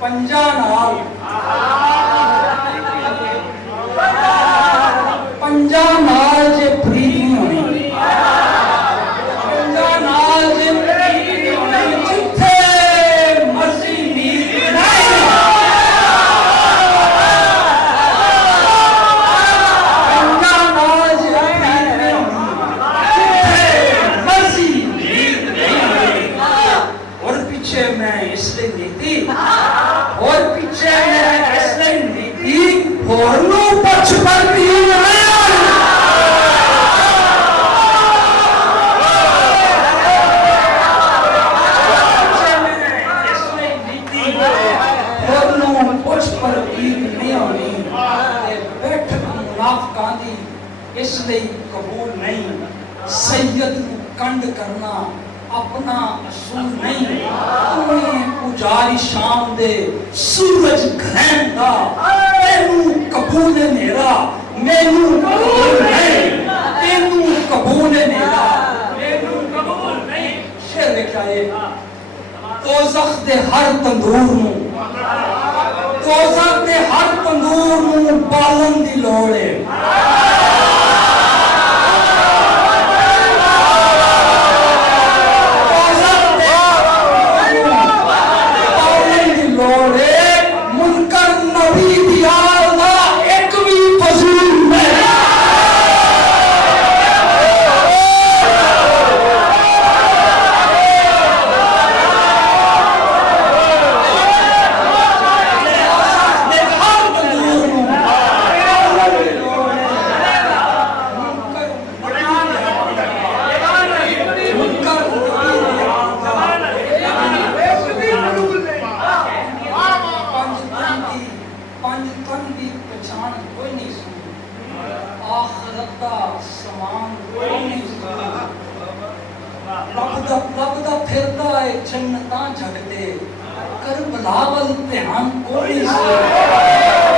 पंजा नाल पंजा नाल जे प्रीत नहीं होनी, पंजा नाल जे प्रीत नहीं होनी, जिथे मर्जी नीत नहीं, पंजा नाल जे प्रीत नहीं होनी, जिथे मर्जी नीत नहीं। और पीछे मैं इसलिए नीति, और पीछे मैं इसलिए नीति और नु पछ पर भी नहीं इसलिए कबूल नहीं। सैयद को कंड करना अपना असूल नहीं। तुम्हें पुजारी शाम दे सूरज ग्रहण दा तेनू कबूल है मेरा, मैनू कबूल नहीं। तेनू कबूल है मेरा, मैनू कबूल नहीं। शेर लिखा है दोज़ख दे हर तंदूर नू, दोज़ख दे हर तंदूर नू बालन दी लोड़ है। लभदा फिरदा है जन्नतां जगदे, करबला वल ध्यान कोई नहीं।